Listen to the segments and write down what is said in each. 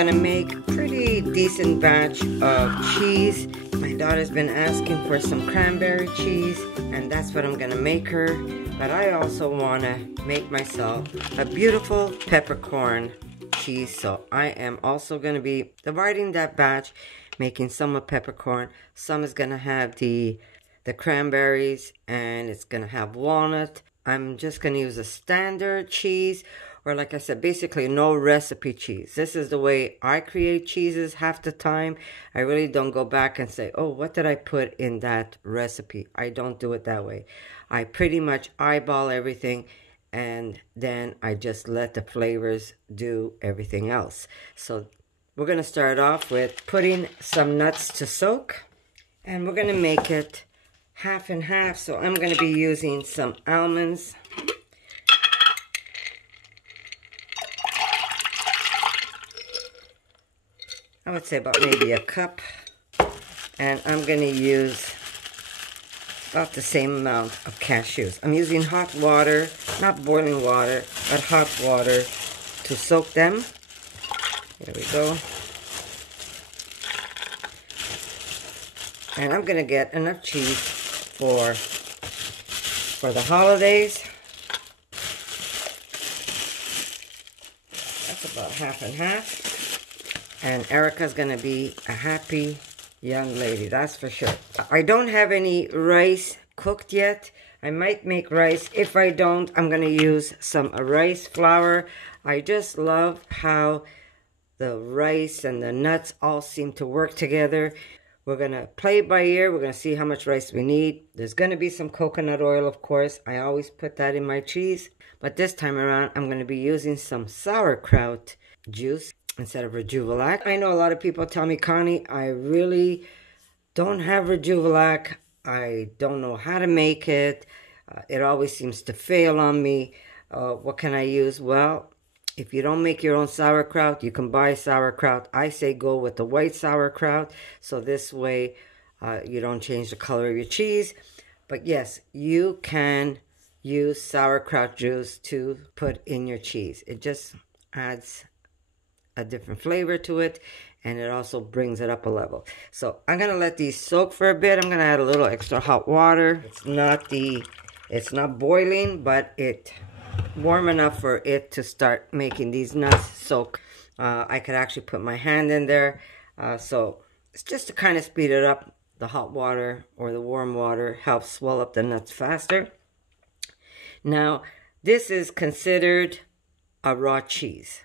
gonna make a pretty decent batch of cheese. My daughter's been asking for some cranberry cheese, and that's what I'm gonna make her. But I also wanna make myself a beautiful peppercorn cheese, so I am also gonna be dividing that batch, making some of peppercorn. Some is gonna have the cranberries, and it's gonna have walnut. I'm just gonna use a standard cheese, or like I said, basically no recipe cheese. This is the way I create cheeses half the time. I really don't go back and say, oh, what did I put in that recipe? I don't do it that way. I pretty much eyeball everything, and then I just let the flavors do everything else. So we're gonna start off with putting some nuts to soak, and we're gonna make it half and half. So I'm gonna be using some almonds. I would say about maybe a cup, and I'm going to use about the same amount of cashews. I'm using hot water, not boiling water, but hot water to soak them. There we go. And I'm going to get enough cheese for the holidays. That's about half and half. And Erica's gonna be a happy young lady, that's for sure. I don't have any rice cooked yet. I might make rice. If I don't, I'm gonna use some rice flour. I just love how the rice and the nuts all seem to work together. We're gonna play it by ear. We're gonna see how much rice we need. There's gonna be some coconut oil, of course. I always put that in my cheese. But this time around, I'm gonna be using some sauerkraut juice instead of Rejuvelac. I know a lot of people tell me, Connie, I really don't have Rejuvelac. I don't know how to make it. It always seems to fail on me. What can I use? Well, if you don't make your own sauerkraut, you can buy sauerkraut. I say go with the white sauerkraut, so this way you don't change the color of your cheese. But yes, you can use sauerkraut juice to put in your cheese. It just adds a different flavor to it, and it also brings it up a level. So I'm gonna let these soak for a bit. I'm gonna add a little extra hot water. It's not boiling, but it's warm enough for it to start making these nuts soak. I could actually put my hand in there, so it's just to kind of speed it up. The hot water or the warm water helps swell up the nuts faster. Now this is considered a raw cheese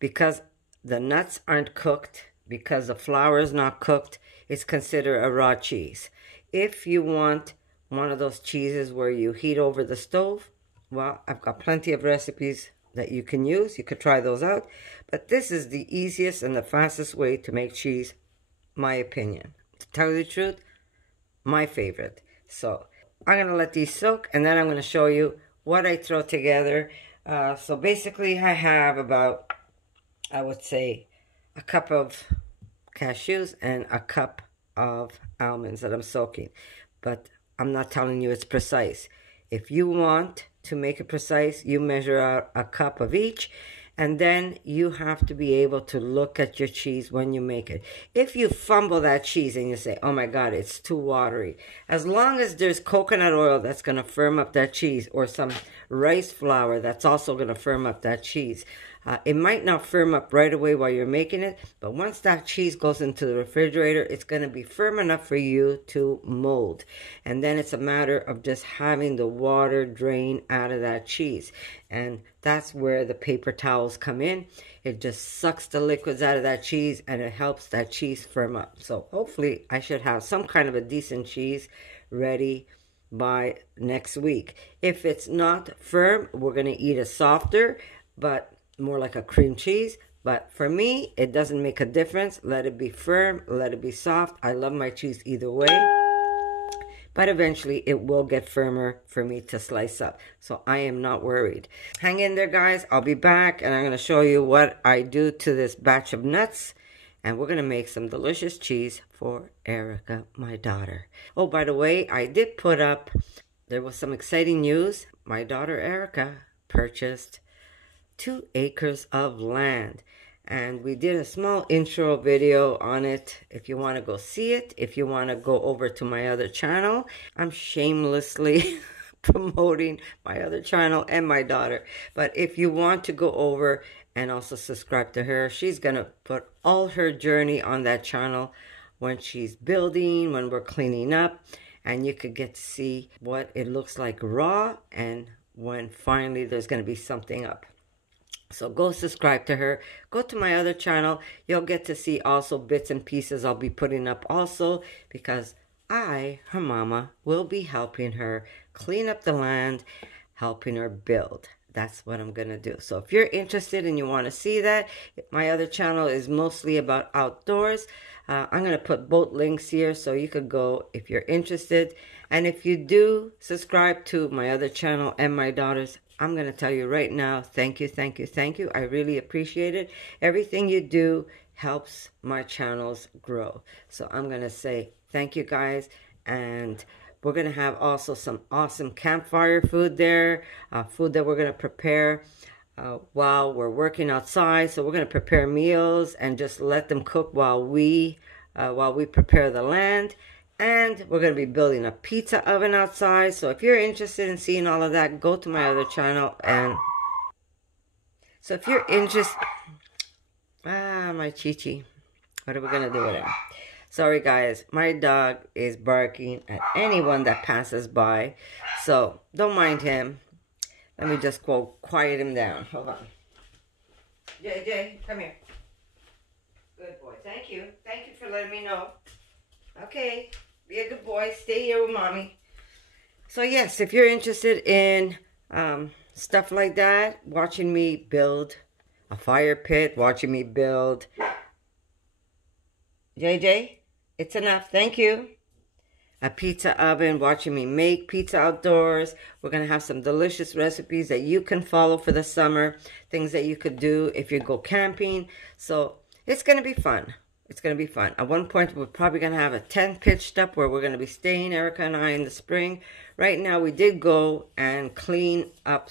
because the nuts aren't cooked, because the flour is not cooked. It's considered a raw cheese. If you want one of those cheeses where you heat over the stove, well, I've got plenty of recipes that you can use. You could try those out. But this is the easiest and the fastest way to make cheese, my opinion. To tell you the truth, my favorite. So I'm going to let these soak, and then I'm going to show you what I throw together. So basically I have about, I would say, a cup of cashews and a cup of almonds that I'm soaking. But I'm not telling you it's precise. If you want to make it precise, you measure out a cup of each, and then you have to be able to look at your cheese when you make it. If you fumble that cheese and you say, oh my God, it's too watery, as long as there's coconut oil that's going to firm up that cheese, or some rice flour that's also going to firm up that cheese, it might not firm up right away while you're making it, but once that cheese goes into the refrigerator, it's going to be firm enough for you to mold. And then it's a matter of just having the water drain out of that cheese. And that's where the paper towels come in. It just sucks the liquids out of that cheese, and it helps that cheese firm up. So hopefully I should have some kind of a decent cheese ready by next week. If it's not firm, we're going to eat a softer, but more like a cream cheese. But for me, it doesn't make a difference. Let it be firm, let it be soft. I love my cheese either way. But eventually it will get firmer for me to slice up. So I am not worried. Hang in there, guys. I'll be back, and I'm going to show you what I do to this batch of nuts. And we're going to make some delicious cheese for Erica, my daughter. Oh, by the way, I did put up, there was some exciting news. My daughter Erica purchased 2 acres of land. And we did a small intro video on it. If you want to go see it, if you want to go over to my other channel, I'm shamelessly promoting my other channel and my daughter. But if you want to go over and also subscribe to her, she's going to put all her journey on that channel when she's building, when we're cleaning up, and you could get to see what it looks like raw and when finally there's going to be something up. So go subscribe to her. Go to my other channel. You'll get to see also bits and pieces I'll be putting up also, because I, her mama, will be helping her clean up the land, helping her build. That's what I'm going to do. So if you're interested and you want to see that, my other channel is mostly about outdoors. I'm going to put both links here so you could go if you're interested. And if you do subscribe to my other channel and my daughter's, I'm going to tell you right now, thank you, thank you, thank you. I really appreciate it. Everything you do helps my channels grow. So I'm going to say thank you, guys. And we're going to have also some awesome campfire food there, food that we're going to prepare while we're working outside. So we're going to prepare meals and just let them cook while we prepare the land. And we're going to be building a pizza oven outside. So if you're interested in seeing all of that, go to my other channel. And so if you're interested, my Chi-Chi, what are we going to do with him? Sorry guys, my dog is barking at anyone that passes by, so don't mind him. Let me just go quiet him down. Hold on. JJ, come here. Good boy. Thank you. Thank you for letting me know. Okay, be a good boy. Stay here with mommy. So yes, if you're interested in stuff like that, watching me build a fire pit, watching me build... JJ, it's enough. Thank you. A pizza oven, watching me make pizza outdoors. We're going to have some delicious recipes that you can follow for the summer. Things that you could do if you go camping. So it's going to be fun. It's going to be fun. At one point, we're probably going to have a tent pitched up where we're going to be staying, Erica and I, in the spring. Right now, we did go and clean up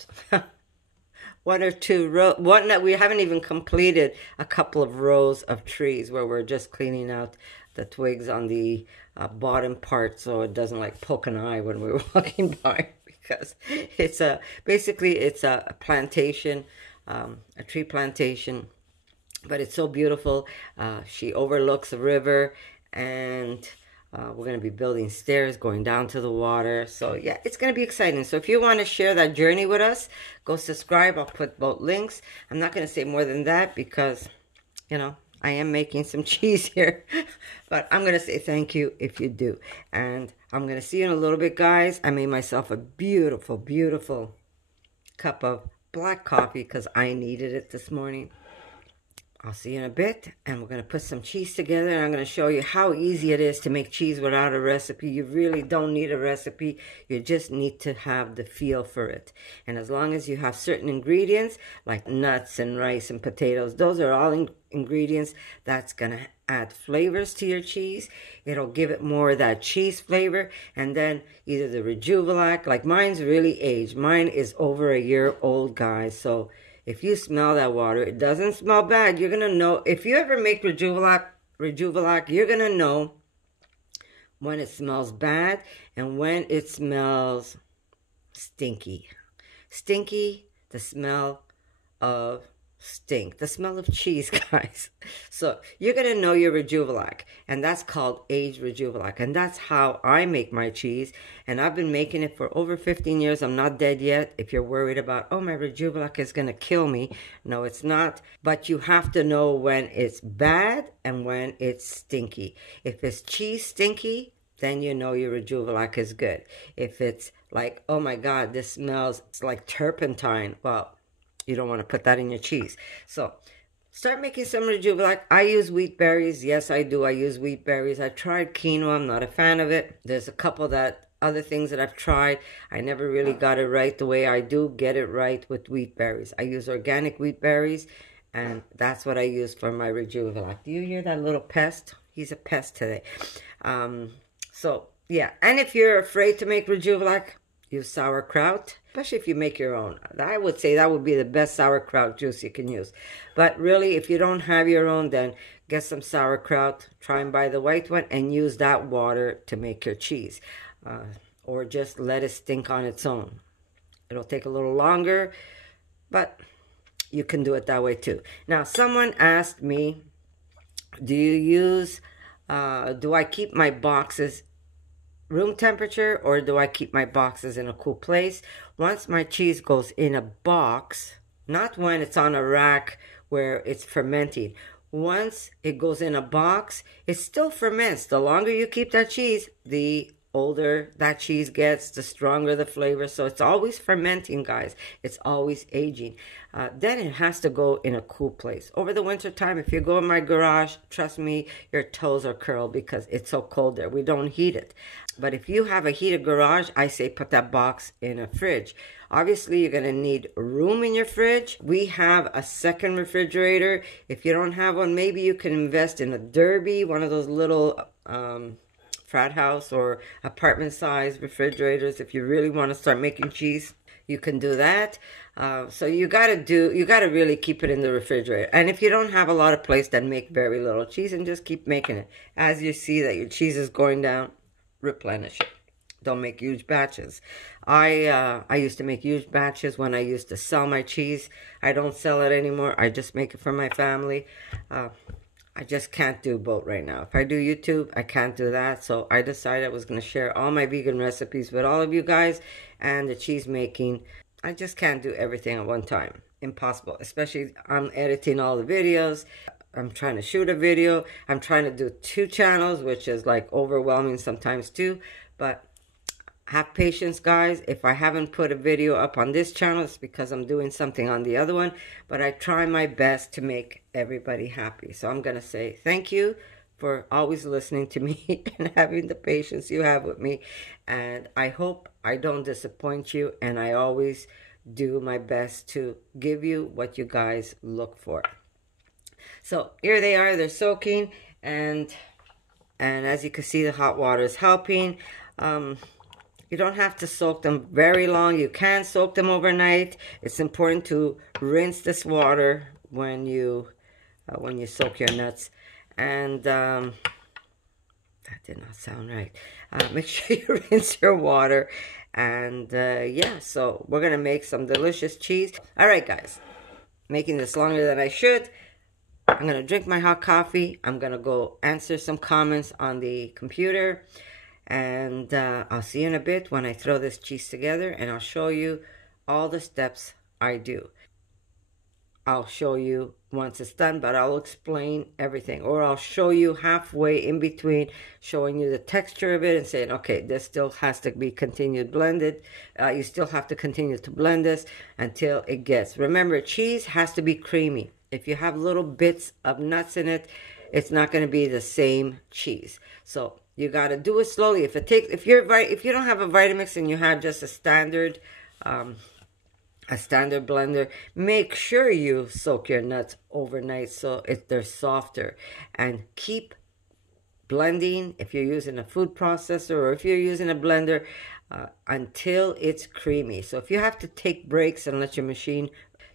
one or two rows. We haven't even completed a couple of rows of trees where we're just cleaning out the twigs on the bottom part so it doesn't like poke an eye when we're walking by, because it's basically it's a plantation, a tree plantation, but it's so beautiful. She overlooks the river, and we're going to be building stairs going down to the water. So yeah, it's going to be exciting. So if you want to share that journey with us, go subscribe. I'll put both links. I'm not going to say more than that because, you know, I am making some cheese here. But I'm going to say thank you if you do. And I'm going to see you in a little bit, guys. I made myself a beautiful, beautiful cup of black coffee because I needed it this morning. I'll see you in a bit, and we're going to put some cheese together, and I'm going to show you how easy it is to make cheese without a recipe. You really don't need a recipe. You just need to have the feel for it. And as long as you have certain ingredients, like nuts and rice and potatoes, those are all ingredients that's going to add flavors to your cheese. It'll give it more of that cheese flavor, and then either the Rejuvelac, like mine's really aged. Mine is over a year old, guys, so... if you smell that water, it doesn't smell bad. You're going to know. If you ever make Rejuvelac, you're going to know when it smells bad and when it smells stinky. Stinky, the smell of stink. The smell of cheese, guys. So you're going to know your Rejuvelac, and that's called aged Rejuvelac. And that's how I make my cheese. And I've been making it for over 15 years. I'm not dead yet. If you're worried about, oh, my Rejuvelac is going to kill me. No, it's not. But you have to know when it's bad and when it's stinky. If it's cheese stinky, then you know your Rejuvelac is good. If it's like, oh my God, this smells, it's like turpentine. Well, you don't want to put that in your cheese. So start making some Rejuvelac. I use wheat berries. Yes, I do. I use wheat berries. I tried quinoa. I'm not a fan of it. There's a couple other things that I've tried. I never really got it right the way I do get it right with wheat berries. I use organic wheat berries, and that's what I use for my Rejuvelac. Do you hear that little pest? He's a pest today. So, yeah. And if you're afraid to make Rejuvelac, use sauerkraut, especially if you make your own. I would say that would be the best sauerkraut juice you can use. But really, if you don't have your own, then get some sauerkraut, try and buy the white one, and use that water to make your cheese. Or just let it stink on its own. It'll take a little longer, but you can do it that way too. Now, someone asked me, do I keep my boxes room temperature or do I keep my boxes in a cool place? Once my cheese goes in a box, not when it's on a rack where it's fermenting. Once it goes in a box, it still ferments. The longer you keep that cheese, the older that cheese gets, the stronger the flavor. So it's always fermenting, guys. It's always aging. Then it has to go in a cool place. Over the winter time, if you go in my garage, trust me, your toes are curled because it's so cold there. We don't heat it. But if you have a heated garage, I say put that box in a fridge. Obviously, you're going to need room in your fridge. We have a second refrigerator. If you don't have one, maybe you can invest in a Derby, one of those little frat house or apartment size refrigerators. If you really want to start making cheese, you can do that. So you got to really keep it in the refrigerator. And if you don't have a lot of place, then make very little cheese and just keep making it. As you see that your cheese is going down, replenish it. Don't make huge batches. I used to make huge batches when I used to sell my cheese. I don't sell it anymore. I just make it for my family. I just can't do both right now. If I do YouTube, I can't do that. So I decided I was going to share all my vegan recipes with all of you guys and the cheese making. I just can't do everything at one time. Impossible. Especially I'm editing all the videos. I'm trying to shoot a video. I'm trying to do 2 channels, which is like overwhelming sometimes too. But have patience, guys. If I haven't put a video up on this channel, it's because I'm doing something on the other one. But I try my best to make everybody happy. So I'm going to say thank you for always listening to me and having the patience you have with me. And I hope I don't disappoint you. And I always do my best to give you what you guys look for. So here they are. They're soaking. And as you can see, the hot water is helping. You don't have to soak them very long. You can soak them overnight. It's important to rinse this water when you soak your nuts. And that did not sound right. Make sure you rinse your water. And yeah, so we're going to make some delicious cheese. All right, guys. Making this longer than I should. I'm going to drink my hot coffee. I'm going to go answer some comments on the computer. And I'll see you in a bit when I throw this cheese together, and I'll show you all the steps I do. I'll show you once it's done, but I'll explain everything. Or I'll show you halfway in between, showing you the texture of it and saying, okay, this still has to be continued blended. You still have to continue to blend this until it gets. Remember, cheese has to be creamy. If you have little bits of nuts in it, it's not going to be the same cheese. So you got to do it slowly. If you don't have a Vitamix and you have just a standard blender, make sure you soak your nuts overnight so they're softer. And keep blending if you're using a food processor or if you're using a blender until it's creamy. So if you have to take breaks and let your machine,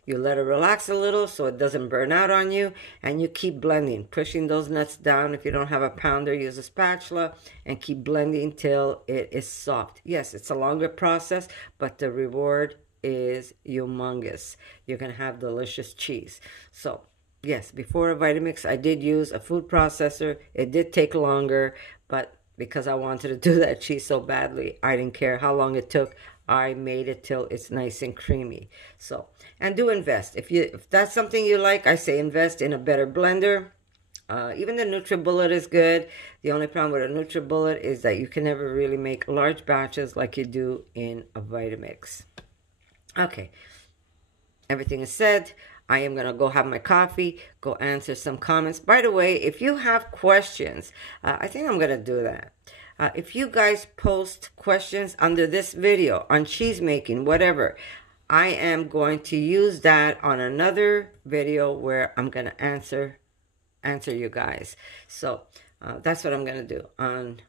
you let it relax a little so it doesn't burn out on you, and you keep blending, pushing those nuts down. If you don't have a pounder, use a spatula and keep blending till it is soft. Yes, it's a longer process, but the reward is humongous. You're going to have delicious cheese. So, yes, before a Vitamix, I did use a food processor. It did take longer, but because I wanted to do that cheese so badly, I didn't care how long it took. I made it till it's nice and creamy. So, and do invest. If that's something you like, I say invest in a better blender. Even the NutriBullet is good. The only problem with a NutriBullet is that you can never really make large batches like you do in a Vitamix. Okay, everything is said. I am going to go have my coffee, go answer some comments. By the way, if you have questions, I think I'm going to do that. If you guys post questions under this video on cheese making, whatever, I am going to use that on another video where I'm going to answer you guys. So that's what I'm going to do. On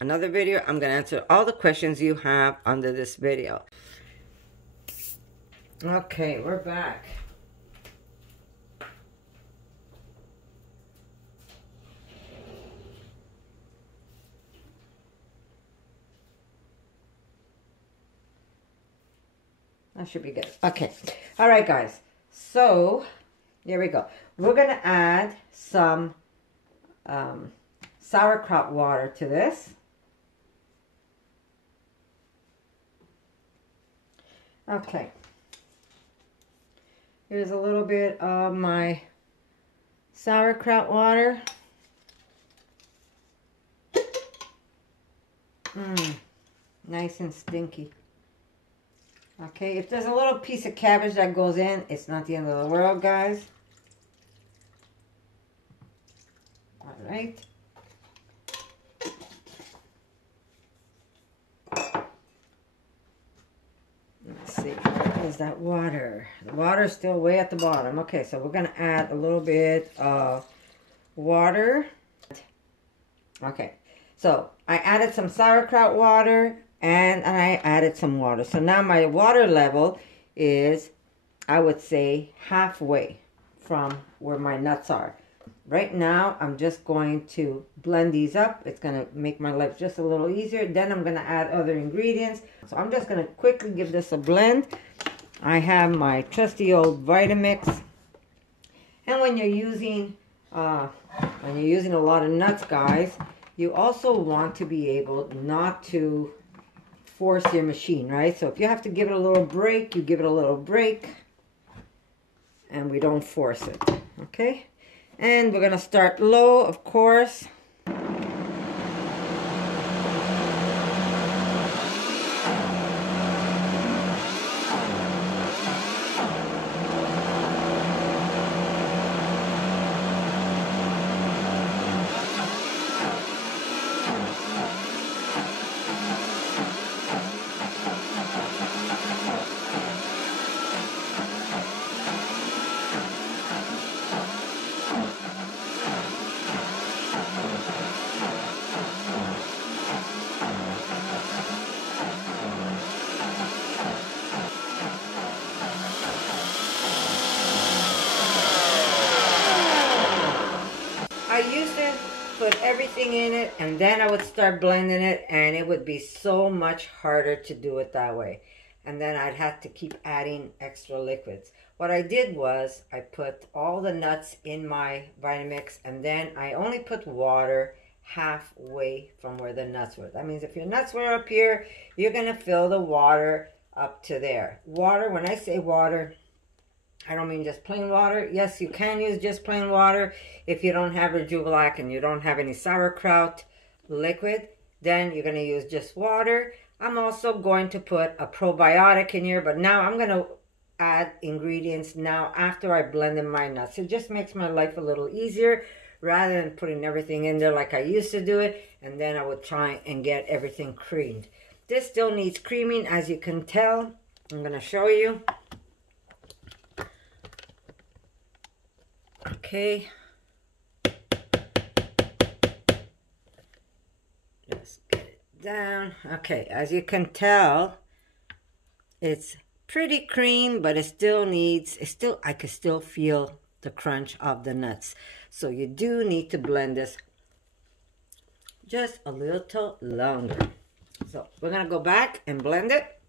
another video, I'm going to answer all the questions you have under this video. Okay, we're back. That should be good. Okay. All right, guys. So, here we go. We're going to add some sauerkraut water to this. Okay. Here's a little bit of my sauerkraut water. Nice and stinky. Okay, if there's a little piece of cabbage that goes in, it's not the end of the world, guys. All right. Let's see, where is that water? The water is still way at the bottom. Okay, so we're going to add a little bit of water. Okay, so I added some sauerkraut water. And I added some water. So now my water level is, I would say, halfway from where my nuts are. Right now, I'm just going to blend these up. It's going to make my life just a little easier. Then I'm going to add other ingredients. So I'm just going to quickly give this a blend. I have my trusty old Vitamix. And when you're using a lot of nuts, guys, you also want to be able not to force your machine, right? So if you have to give it a little break, you give it a little break, and we don't force it, okay? And we're gonna start low, of course. I used to put everything in it and then I would start blending it, and it would be so much harder to do it that way. And then I'd have to keep adding extra liquids. What I did was I put all the nuts in my Vitamix, and then I only put water halfway from where the nuts were. That means if your nuts were up here, you're going to fill the water up to there. Water, when I say water, I don't mean just plain water. Yes, you can use just plain water. If you don't have Rejuvelac and you don't have any sauerkraut liquid, then you're going to use just water. I'm also going to put a probiotic in here, but now I'm going to add ingredients now after I blend in my nuts. It just makes my life a little easier rather than putting everything in there like I used to do it, and then I would try and get everything creamed. This still needs creaming, as you can tell. I'm going to show you. Okay. Just get it down. Okay, as you can tell, it's pretty cream, but it still needs, I can still feel the crunch of the nuts. So you do need to blend this just a little longer. So we're gonna go back and blend it.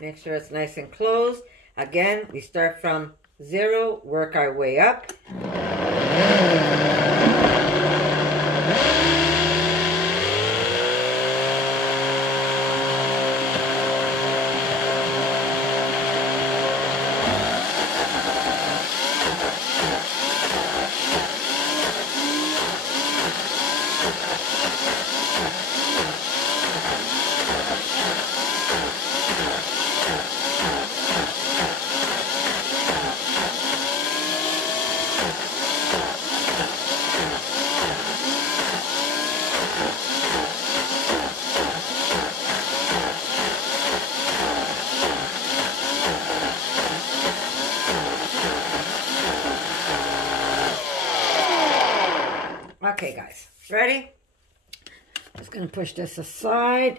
Make sure it's nice and closed. Again, we start from 0, work our way up. Okay, guys, ready? just going to push this aside.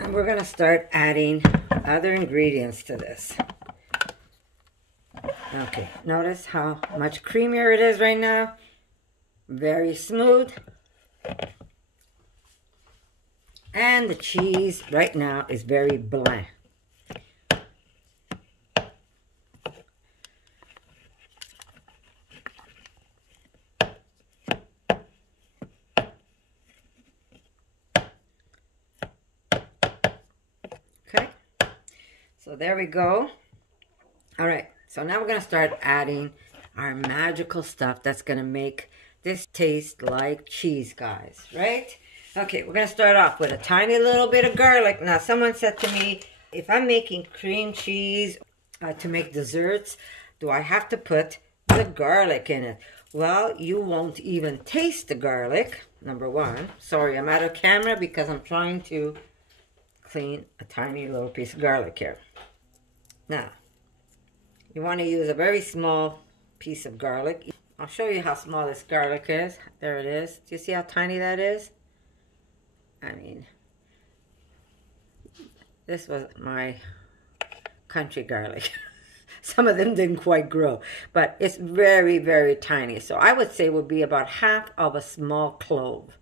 And we're going to start adding other ingredients to this. Okay, notice how much creamier it is right now. Very smooth. And the cheese right now is very bland. Okay, so there we go. All right, so now we're going to start adding our magical stuff that's going to make this taste like cheese, guys, right? Okay, we're going to start off with a tiny little bit of garlic. Now, someone said to me, if I'm making cream cheese to make desserts, do I have to put the garlic in it? Well, you won't even taste the garlic, number one. Sorry, I'm out of camera because I'm trying to clean a tiny little piece of garlic here. Now, you want to use a very small piece of garlic. I'll show you how small this garlic is. There it is. Do you see how tiny that is? I mean, this was my country garlic. Some of them didn't quite grow, but it's very, very tiny. So I would say it would be about half of a small clove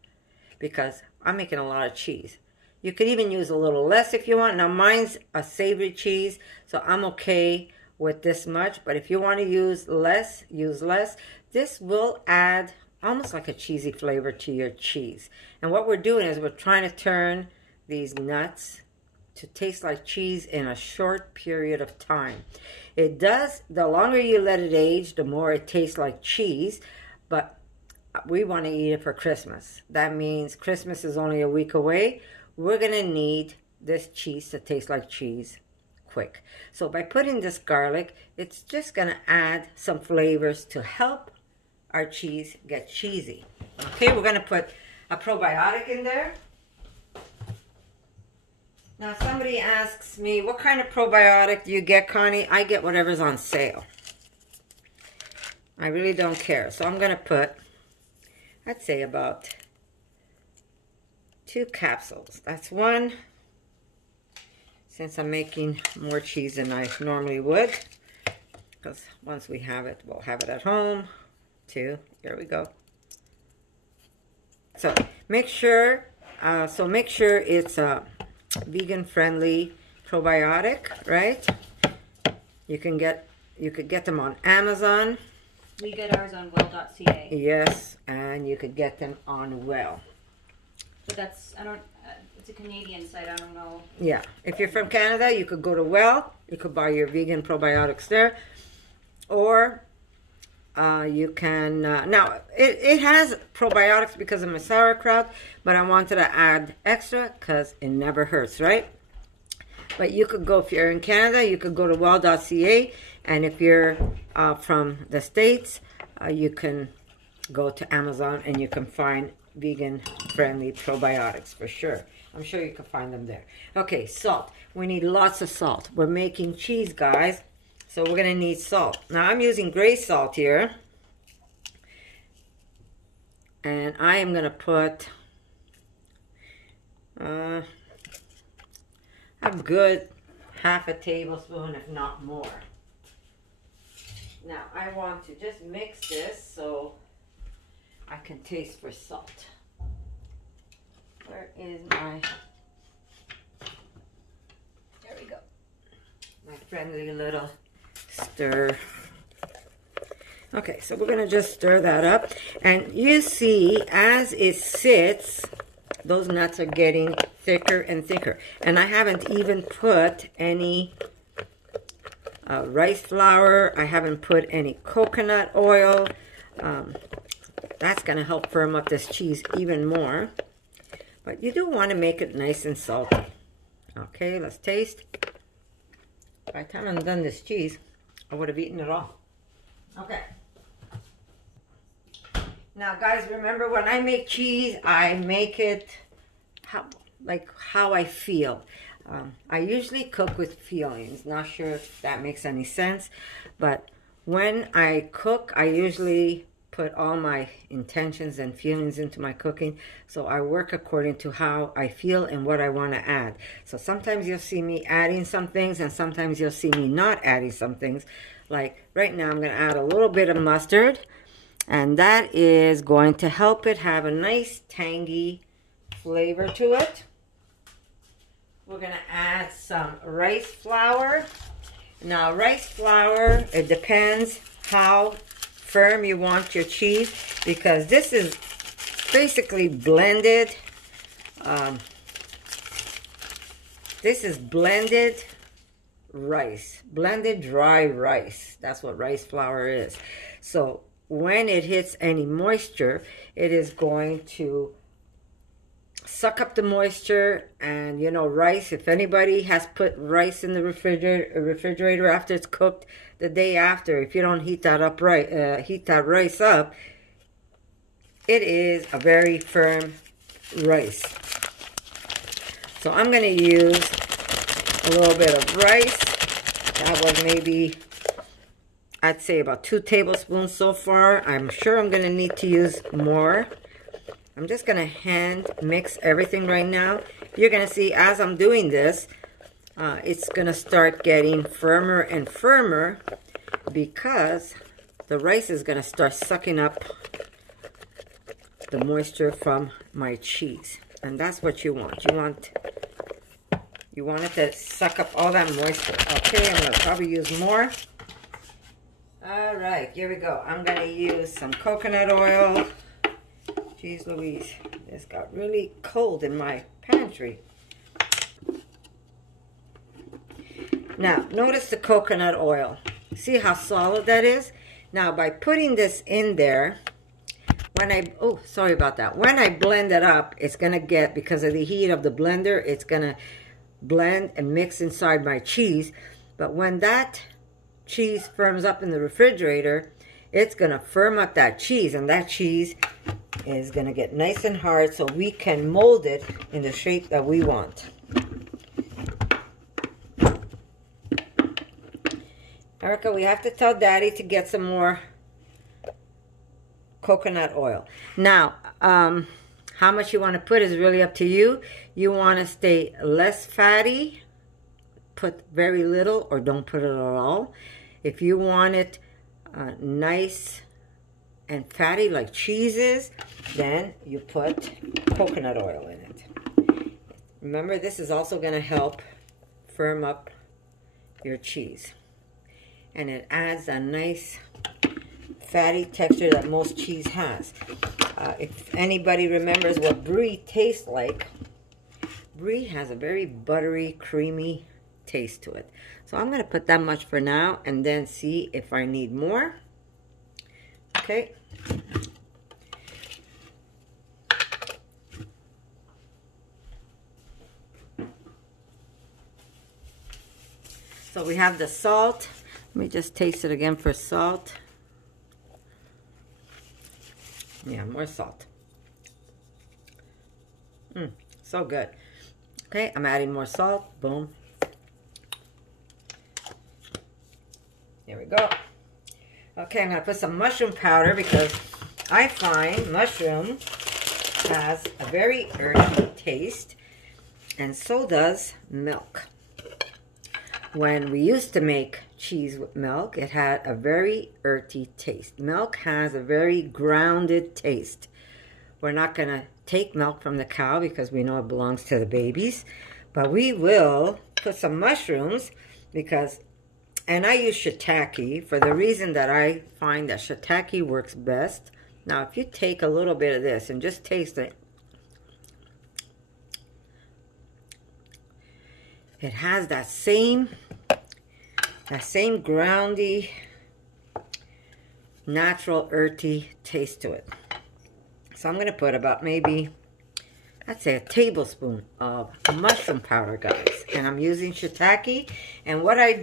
because I'm making a lot of cheese. You could even use a little less if you want. Now mine's a savory cheese, so I'm okay with this much. But if you want to use less, use less. This will add almost like a cheesy flavor to your cheese. And what we're doing is we're trying to turn these nuts to taste like cheese in a short period of time. It does, the longer you let it age, the more it tastes like cheese, but we want to eat it for Christmas. That means Christmas is only a week away. We're going to need this cheese to taste like cheese quick. So by putting this garlic, it's just going to add some flavors to help our cheese get cheesy. Okay, we're going to put a probiotic in there. Now somebody asks me, what kind of probiotic do you get, Connie? I get whatever's on sale. I really don't care. So I'm going to put, I'd say about 2 capsules. That's 1. Since I'm making more cheese than I normally would. Because once we have it, we'll have it at home. 2. Here we go. So make sure it's a vegan-friendly probiotic, right? You could get them on Amazon. We get ours on well.ca. Yes, and you could get them on Well. But that's it's a Canadian site. I don't know. Yeah, if you're from Canada, you could go to Well. You could buy your vegan probiotics there, or you can, now it has probiotics because of my sauerkraut, but I wanted to add extra because it never hurts, right? But you could go, if you're in Canada, you could go to well.ca, and if you're from the States, you can go to Amazon and you can find vegan-friendly probiotics for sure. I'm sure you can find them there. Okay, salt. We need lots of salt. We're making cheese, guys. So we're going to need salt. Now I'm using gray salt here. And I am going to put a good half a tablespoon, if not more. Now I want to just mix this so I can taste for salt. Where is my... There we go. My friendly little stir. Okay, so we're going to just stir that up. And you see, as it sits, those nuts are getting thicker and thicker. And I haven't even put any rice flour. I haven't put any coconut oil. That's going to help firm up this cheese even more. But you do want to make it nice and salty. Okay, let's taste. By the time I'm done this cheese, I would have eaten it all. Okay. Now, guys, remember when I make cheese, I make it how I feel. I usually cook with feelings. Not sure if that makes any sense, but when I cook, I usually put put all my intentions and feelings into my cooking. So I work according to how I feel and what I want to add. So sometimes you'll see me adding some things and sometimes you'll see me not adding some things. Like right now I'm going to add a little bit of mustard. And that is going to help it have a nice tangy flavor to it. We're going to add some rice flour. Now rice flour, it depends how firm you want your cheese, because this is basically blended. This is blended rice, blended dry rice. That's what rice flour is. So when it hits any moisture, it is going to suck up the moisture. And you know, rice, if anybody has put rice in the refrigerator after it's cooked, the day after, if you don't heat that up right, heat that rice up, it is a very firm rice. So I'm going to use a little bit of rice. That was maybe, I'd say about 2 tablespoons so far. I'm sure I'm going to need to use more. I'm just going to hand mix everything right now. You're going to see as I'm doing this, it's going to start getting firmer and firmer because the rice is going to start sucking up the moisture from my cheese. And that's what you want. You want it to suck up all that moisture. Okay, I'm going to probably use more. All right, here we go. I'm going to use some coconut oil. Jeez Louise, this got really cold in my pantry. Now, notice the coconut oil. See how solid that is? Now, by putting this in there, when I blend it up, it's going to get, because of the heat of the blender, it's going to blend and mix inside my cheese. But when that cheese firms up in the refrigerator, it's going to firm up that cheese, and that cheese is going to get nice and hard so we can mold it in the shape that we want. Erica, we have to tell Daddy to get some more coconut oil. Now, how much you want to put is really up to you. You want to stay less fatty, put very little, or don't put it at all. If you want it nice and fatty like cheese is, then you put coconut oil in it. Remember, this is also going to help firm up your cheese. And it adds a nice fatty texture that most cheese has. If anybody remembers what brie tastes like, brie has a very buttery, creamy taste to it. So I'm going to put that much for now and then see if I need more. Okay. So we have the salt. Let me just taste it again for salt. Yeah, more salt. So good. Okay, I'm adding more salt. Boom. Here we go. Okay, I'm going to put some mushroom powder because I find mushroom has a very earthy taste, and so does milk. When we used to make cheese with milk, it had a very earthy taste. Milk has a very grounded taste. We're not going to take milk from the cow because we know it belongs to the babies, but we will put some mushrooms because, and I use shiitake for the reason that I find that shiitake works best. Now, if you take a little bit of this and just taste it, it has that same groundy, natural, earthy taste to it. So I'm going to put about maybe, I'd say a tablespoon of mushroom powder, guys. And I'm using shiitake. And what I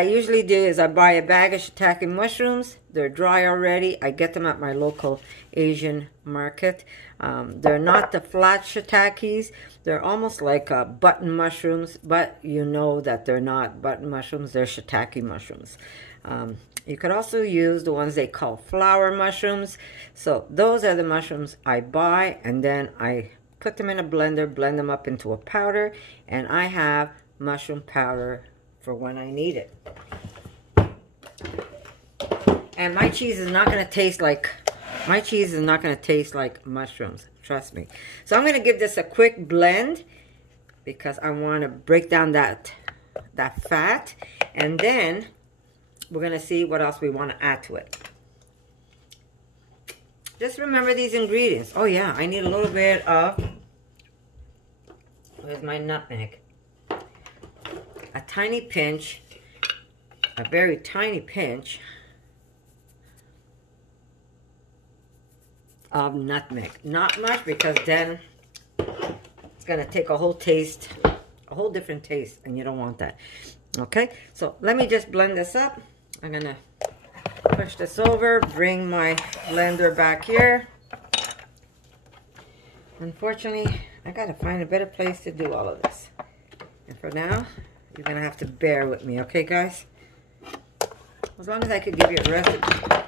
usually do is I buy a bag of shiitake mushrooms. They're dry already. I get them at my local Asian market. They're not the flat shiitakes. They're almost like button mushrooms, but you know that they're not button mushrooms. They're shiitake mushrooms. You could also use the ones they call flower mushrooms. So those are the mushrooms I buy, and then I put them in a blender, blend them up into a powder, and I have mushroom powder for when I need it. And my cheese is not going to taste like mushrooms, trust me. So I'm going to give this a quick blend because I want to break down that fat, and then we're going to see what else we want to add to it. Just remember these ingredients. Oh yeah, I need a little bit of, where's my nutmeg? A tiny pinch, a very tiny pinch of nutmeg. Not much, because then it's going to take a whole different taste, and you don't want that. Okay, so let me just blend this up. I'm going to push this over, bring my blender back here. Unfortunately, I got to find a better place to do all of this. And for now, you're going to have to bear with me, okay, guys? As long as I could give you a recipe.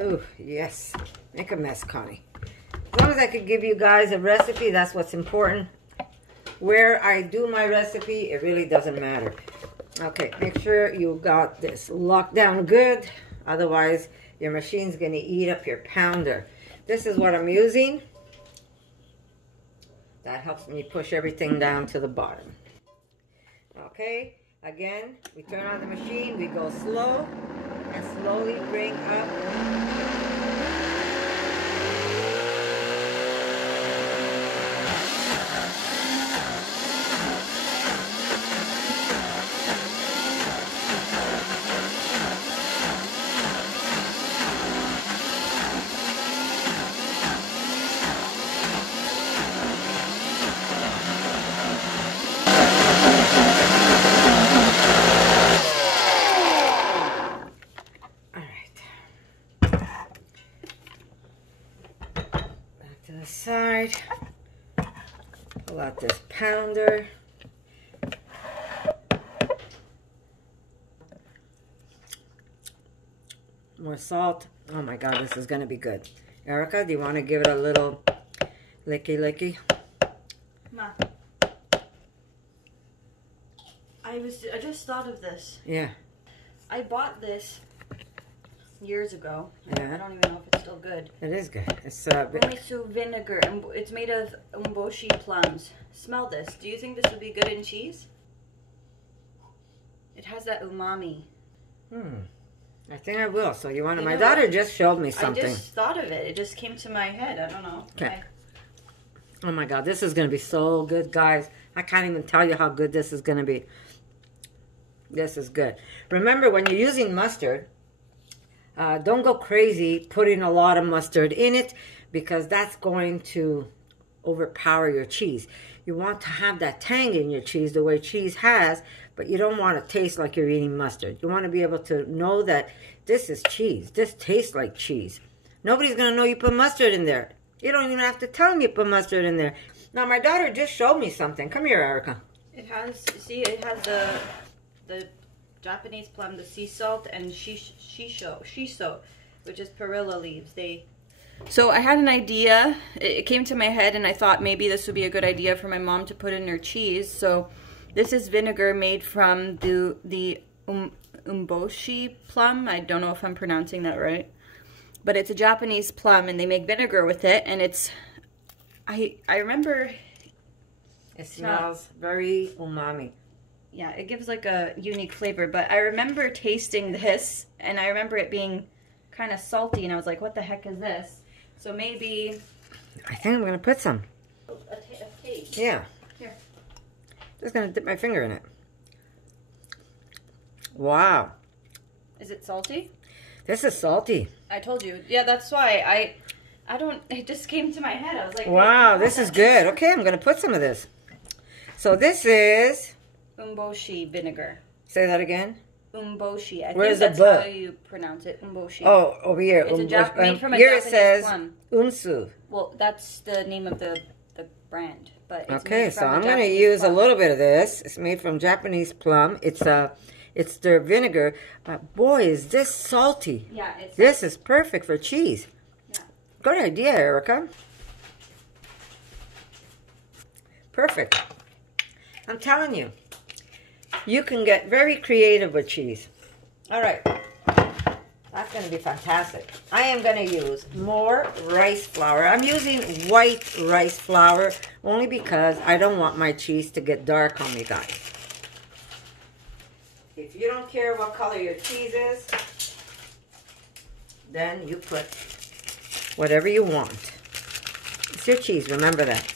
Oh, yes. Make a mess, Connie. As long as I could give you guys a recipe, that's what's important. Where I do my recipe, it really doesn't matter. Okay, make sure you got this locked down good. Otherwise, your machine's going to eat up your pounder. This is what I'm using. That helps me push everything down to the bottom. Okay, again, we turn on the machine, we go slow, and slowly bring up. Side, pull out this pounder. More salt. Oh my God, this is gonna be good. Erica, do you want to give it a little licky? Ma, I just thought of this. Yeah. I bought this years ago. Yeah. I don't even know if it's still good. It is good. It's Umisu vinegar, and it's made of umboshi plums. Smell this. Do you think this would be good in cheese? It has that umami. I think I will. So you want to? My daughter just showed me something. I just thought of it. It just came to my head. I don't know. Okay. Oh my God, this is gonna be so good, guys. I can't even tell you how good this is gonna be. This is good. Remember, when you're using mustard, don't go crazy putting a lot of mustard in it, because that's going to overpower your cheese. You want to have that tang in your cheese the way cheese has, but you don't want to taste like you're eating mustard. You want to be able to know that this is cheese. This tastes like cheese. Nobody's going to know you put mustard in there. You don't even have to tell them you put mustard in there. Now, my daughter just showed me something. Come here, Erica. It has, see, it has the Japanese plum, the sea salt, and shiso, which is perilla leaves. So I had an idea. It came to my head, and I thought maybe this would be a good idea for my mom to put in her cheese. So this is vinegar made from the umboshi plum. I don't know if I'm pronouncing that right, but it's a Japanese plum, and they make vinegar with it. And it's, I remember. It smells very umami. Yeah, it gives like a unique flavor, but I remember tasting this, and I remember it being kind of salty, and I was like, what the heck is this? So maybe... I think I'm going to put some. A taste. Yeah. Here. Just going to dip my finger in it. Wow. Is it salty? This is salty. I told you. Yeah, that's why I don't... It just came to my head. I was like... Wow, this is good. Okay, I'm going to put some of this. So this is... umboshi vinegar. Say that again. umboshi. I Where's think the that's book? how you pronounce it. Umboshi. Oh, over here. It's made from a here it Japanese says plum. unsu. Well, that's the name of the brand, but it's Okay, made so from a I'm going to Japanese use plum. a little bit of this. It's made from Japanese plum. It's their vinegar. But boy, is this salty. Yeah, this is perfect for cheese. Yeah. Good idea, Erica. Perfect. I'm telling you, you can get very creative with cheese. All right. That's going to be fantastic. I am going to use more rice flour. I'm using white rice flour only because I don't want my cheese to get dark on me, guys. If you don't care what color your cheese is, then you put whatever you want. It's your cheese, remember that.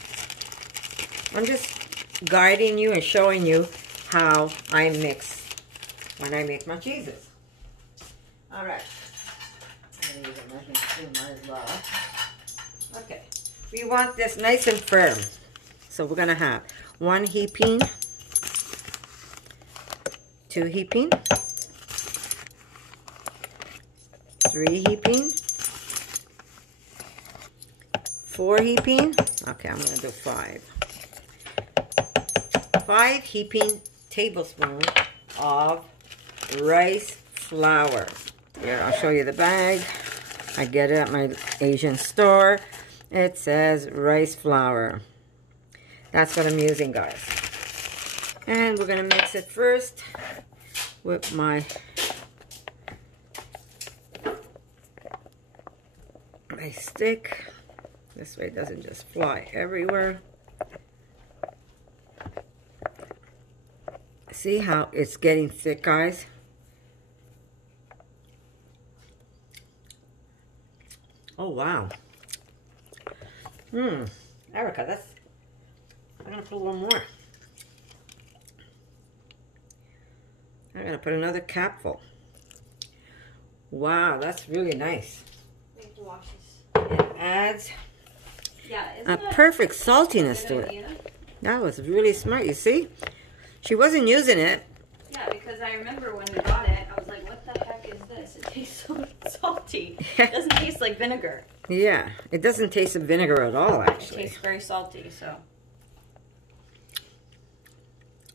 I'm just guiding you and showing you how I mix when I make my cheeses. All right. I'm gonna use a measuring spoon as well. Okay. We want this nice and firm. So we're going to have 1 heaping, 2 heaping, 3 heaping, 4 heaping. Okay, I'm going to do 5. 5 heaping tablespoons of rice flour. Here, I'll show you the bag. I get it at my Asian store. It says rice flour. That's what I'm using, guys. And we're going to mix it first with my stick. This way it doesn't just fly everywhere. See how it's getting thick, guys? Oh, wow. Erica, I'm going to put a little more. I'm going to put another capful. Wow, that's really nice. We have to wash this. It adds a that perfect saltiness to idea? it. That was really smart, you see? She wasn't using it. Yeah, because I remember when we got it, I was like, what the heck is this? It tastes so salty. It doesn't taste like vinegar. Yeah, it doesn't taste of vinegar at all, actually. It tastes very salty, so.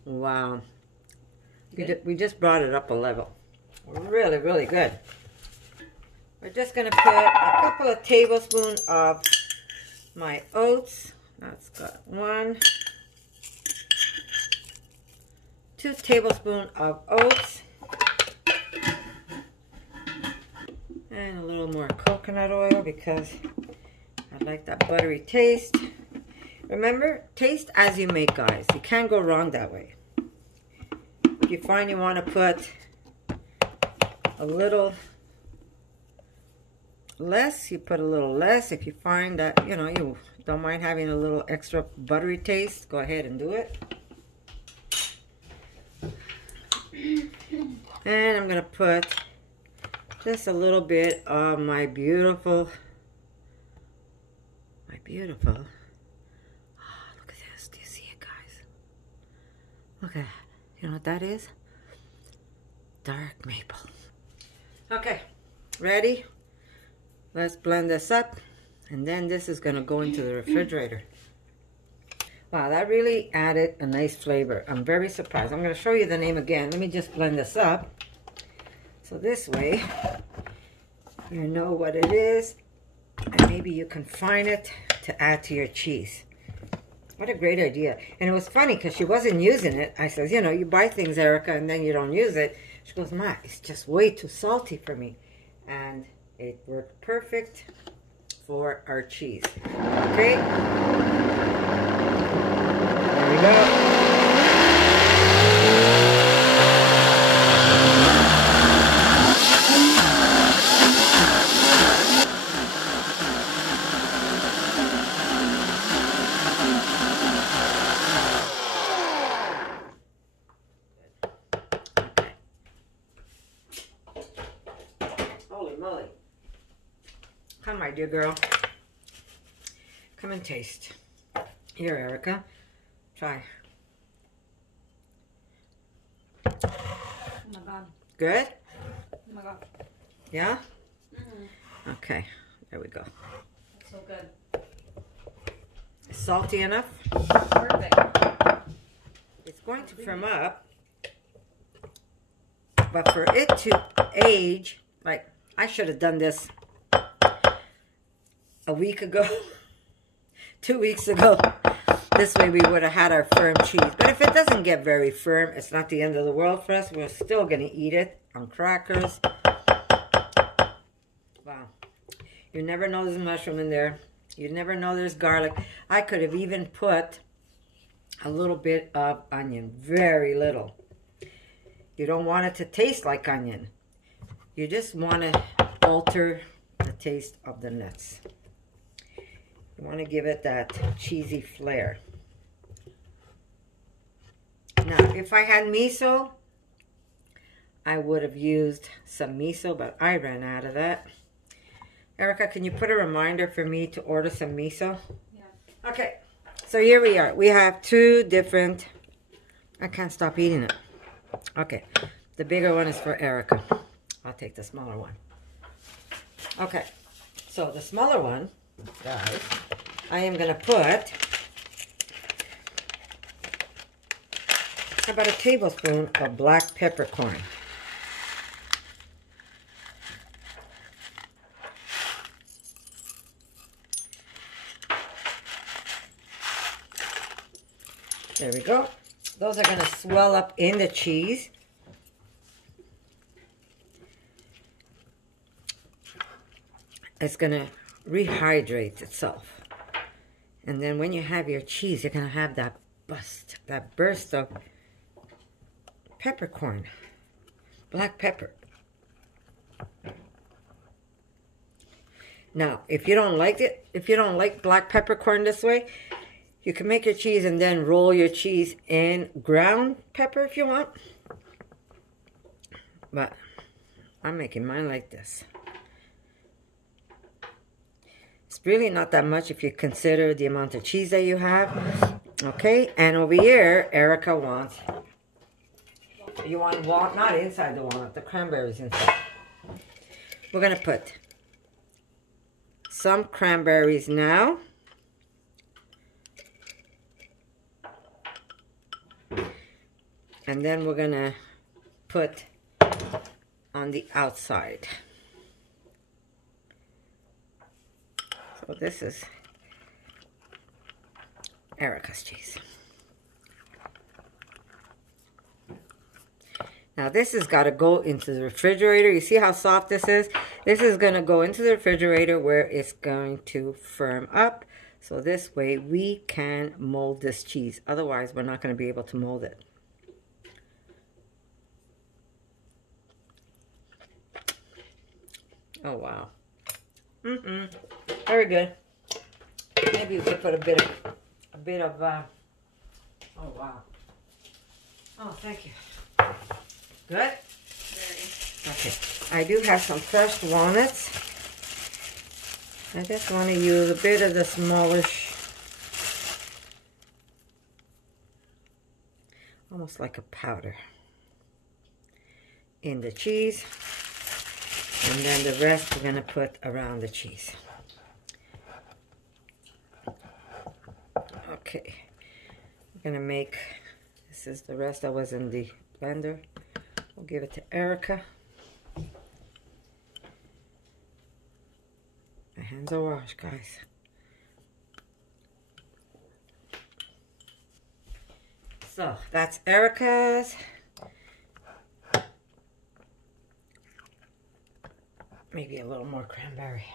Wow. We just brought it up a level. Really, really good. We're just going to put a couple of tablespoons of my oats. That's got 1. 2 tablespoons of oats. And a little more coconut oil because I like that buttery taste. Remember, taste as you make, guys. You can't go wrong that way. If you find you want to put a little less, you put a little less. If you find that, you know, you don't mind having a little extra buttery taste, go ahead and do it. And I'm going to put just a little bit of my beautiful, oh, look at this. Do you see it, guys? Look at that. You know what that is? Dark maple. Okay, ready? Let's blend this up. And then this is going to go into the refrigerator. Wow, that really added a nice flavor. I'm very surprised. I'm going to show you the name again. Let me just blend this up. So this way, you know what it is. And maybe you can find it to add to your cheese. What a great idea. And it was funny because she wasn't using it. I says, you know, you buy things, Erica, and then you don't use it. She goes, Ma, it's just way too salty for me. And it worked perfect for our cheese. Okay? There we go. Holy moly. Come, my dear girl. Come and taste. Here, Erica. Try. Oh my God. Good? Oh my God. Yeah? Okay, there we go. That's so good. Salty enough? Perfect. It's going to firm up, but for it to age, like I should have done this a week ago, 2 weeks ago. This way we would have had our firm cheese. But if it doesn't get very firm, it's not the end of the world for us. We're still going to eat it on crackers. Wow. You never know there's mushroom in there. You never know there's garlic. I could have even put a little bit of onion. Very little. You don't want it to taste like onion. You just want to alter the taste of the nuts. You want to give it that cheesy flair. Now, if I had miso, I would have used some miso, but I ran out of that. Erica, can you put a reminder for me to order some miso? Yeah. Okay, so here we are. We have two different... I can't stop eating it. Okay, the bigger one is for Erica. I'll take the smaller one. Okay, so the smaller one, guys, I am going to put about a tablespoon of black peppercorn. There we go. Those are going to swell up in the cheese. It's going to rehydrate itself. And then when you have your cheese, you're going to have that burst of peppercorn, black pepper. Now, if you don't like it, if you don't like black peppercorn this way, you can make your cheese and then roll your cheese in ground pepper if you want. But I'm making mine like this. It's really not that much if you consider the amount of cheese that you have. Okay, and over here, Erica wants, you want walnut, not inside the walnut, the cranberries inside. We're going to put some cranberries now. And then we're going to put on the outside. So this is Erica's cheese. Now this has got to go into the refrigerator. You see how soft this is? This is going to go into the refrigerator where it's going to firm up. So this way we can mold this cheese. Otherwise we're not going to be able to mold it. Oh wow. Very good. Maybe we could put a bit of oh wow. Oh, thank you. Good? Very. Okay. I do have some crushed walnuts. I just want to use a bit of the smallish, almost like a powder, in the cheese. And then the rest we're going to put around the cheese. Okay. We're going to make, this is the rest that was in the blender. We'll give it to Erica. My hands are washed, guys. So, that's Erica's. Maybe a little more cranberry.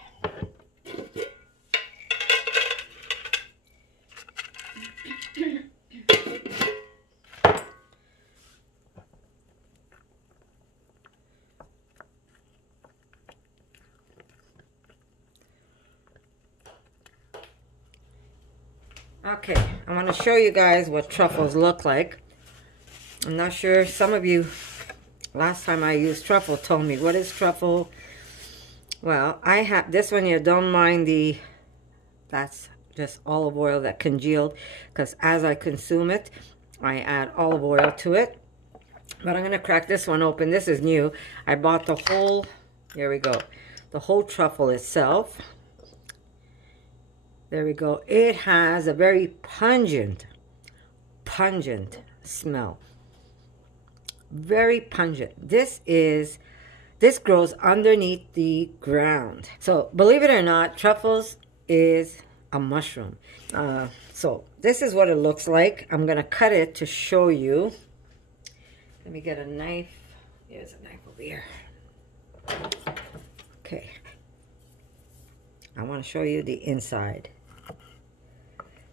Okay, I want to show you guys what truffles look like. I'm not sure, some of you, last time I used truffle, told me, what is truffle? Well, I have this one here. Don't mind that's just olive oil that congealed, because as I consume it, I add olive oil to it. But I'm going to crack this one open. This is new. I bought the whole, here we go, the whole truffle itself. There we go. It has a very pungent smell. Very pungent. This grows underneath the ground. So believe it or not, truffles is a mushroom. So this is what it looks like. I'm going to cut it to show you. Let me get a knife. Here's a knife over here. Okay. I want to show you the inside.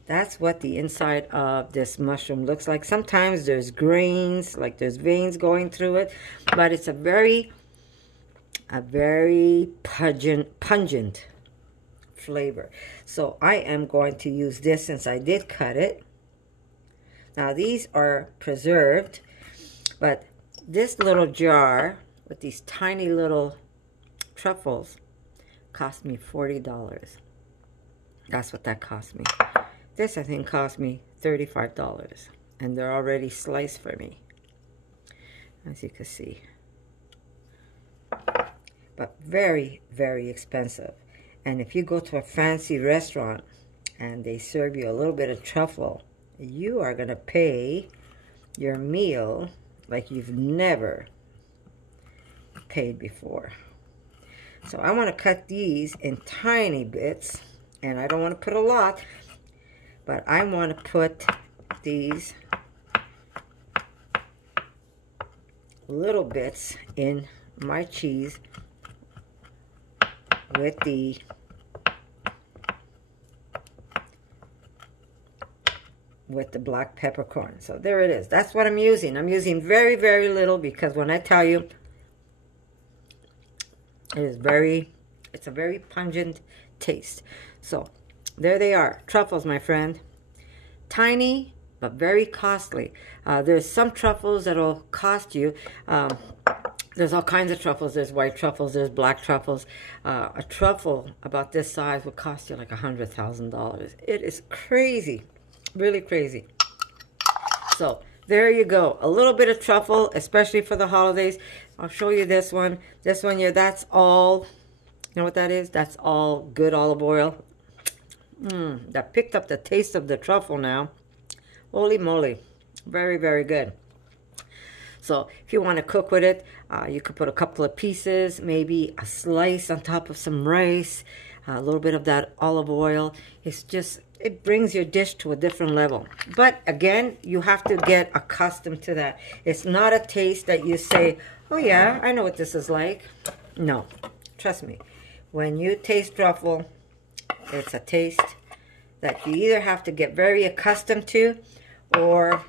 That's what the inside of this mushroom looks like. Sometimes there's grains, like there's veins going through it, but it's a very pungent flavor. So I am going to use this since I did cut it. Now these are preserved, but this little jar with these tiny little truffles cost me $40. That's what that cost me. This, I think, cost me $35, and they're already sliced for me, as you can see. But very, very expensive. And if you go to a fancy restaurant and they serve you a little bit of truffle, you are going to pay your meal like you've never paid before. So I want to cut these in tiny bits, and I don't want to put a lot, but I want to put these little bits in my cheese with the black peppercorn. So there it is. That's what I'm using. I'm using very, very little, because when I tell you, it's a very pungent taste. So there they are, truffles, my friend. Tiny, but very costly. There's some truffles that'll cost you. There's all kinds of truffles. There's white truffles. There's black truffles. A truffle about this size would cost you like $100,000. It is crazy, really crazy. So there you go. A little bit of truffle, especially for the holidays. I'll show you this one. This one here, that's all. You know what that is? That's all good olive oil. That picked up the taste of the truffle now. Holy moly. Very, very good. So if you want to cook with it, you could put a couple of pieces, maybe a slice on top of some rice, a little bit of that olive oil. It brings your dish to a different level. But again, you have to get accustomed to that. It's not a taste that you say, oh yeah, I know what this is like. No, trust me. When you taste truffle, it's a taste that you either have to get very accustomed to, or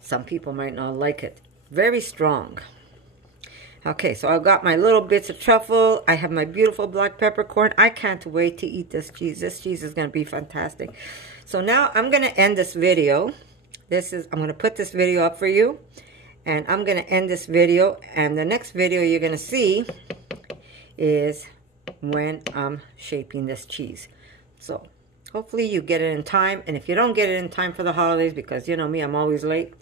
some people might not like it. Very strong. Okay, so I've got my little bits of truffle. I have my beautiful black peppercorn. I can't wait to eat this cheese. This cheese is going to be fantastic. So now I'm going to end this video. I'm going to put this video up for you, and I'm going to end this video. And the next video you're going to see is when I'm shaping this cheese. So hopefully you get it in time. And if you don't get it in time for the holidays, because you know me, I'm always late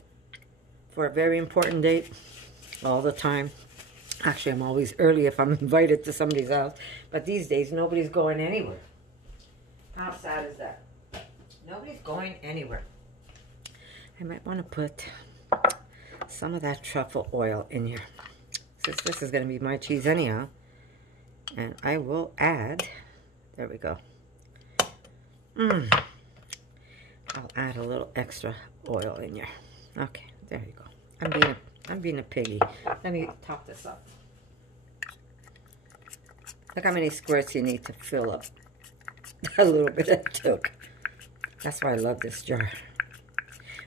for a very important date all the time. Actually, I'm always early if I'm invited to somebody's house. But these days, nobody's going anywhere. How sad is that? Nobody's going anywhere. I might want to put some of that truffle oil in here, since this is going to be my cheese anyhow. And I will add, there we go. I'll add a little extra oil in here. Okay, there you go. I'm being a piggy. Let me top this up. Look how many squirts you need to fill up a little bit I took. That's why I love this jar.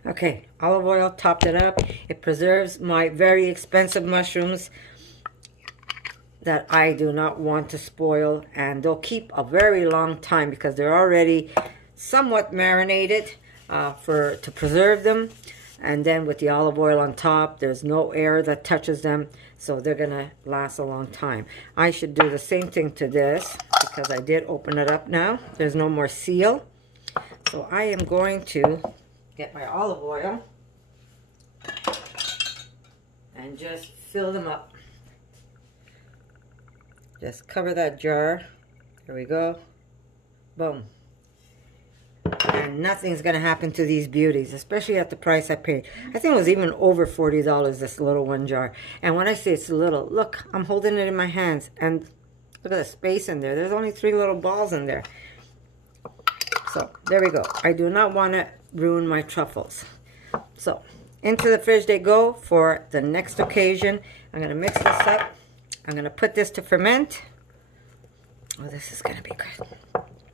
Okay, olive oil, topped it up. It preserves my very expensive mushrooms that I do not want to spoil, and they'll keep a very long time because they're already somewhat marinated to preserve them. And then with the olive oil on top, there's no air that touches them, so they're gonna last a long time. I should do the same thing to this because I did open it up now. There's no more seal. So I am going to get my olive oil and just fill them up. Just cover that jar. There we go. Boom. And nothing's going to happen to these beauties, especially at the price I paid. I think it was even over $40, this little one jar. And when I say it's little, look, I'm holding it in my hands. And look at the space in there. There's only 3 little balls in there. So, there we go. I do not want to ruin my truffles. So, into the fridge they go for the next occasion. I'm going to mix this up. I'm going to put this to ferment. Oh, this is going to be good.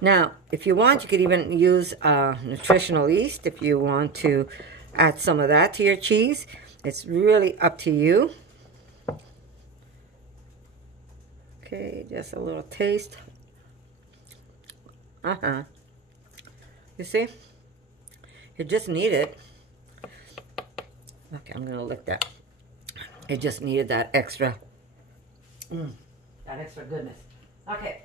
Now, if you want, you could even use nutritional yeast if you want to add some of that to your cheese. It's really up to you. Okay, just a little taste. You see? You just need it. Okay, I'm going to lick that. It just needed that extra. That extra goodness. Okay.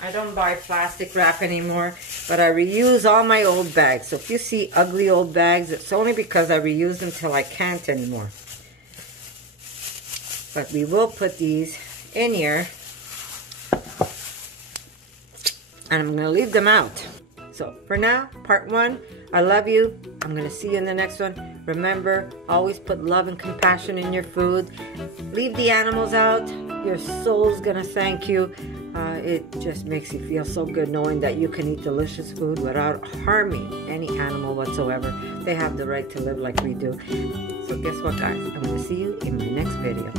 I don't buy plastic wrap anymore, but I reuse all my old bags. So if you see ugly old bags, it's only because I reuse them till I can't anymore. But we will put these in here, and I'm going to leave them out. So for now, part 1, I love you. I'm going to see you in the next one. Remember, always put love and compassion in your food. Leave the animals out. Your soul's going to thank you. It just makes you feel so good knowing that you can eat delicious food without harming any animal whatsoever. They have the right to live like we do. So guess what, guys? I'm going to see you in my next video.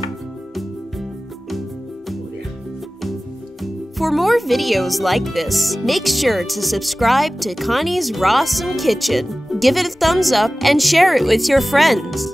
For more videos like this, make sure to subscribe to Connie's RAWsome Kitchen, give it a thumbs up, and share it with your friends.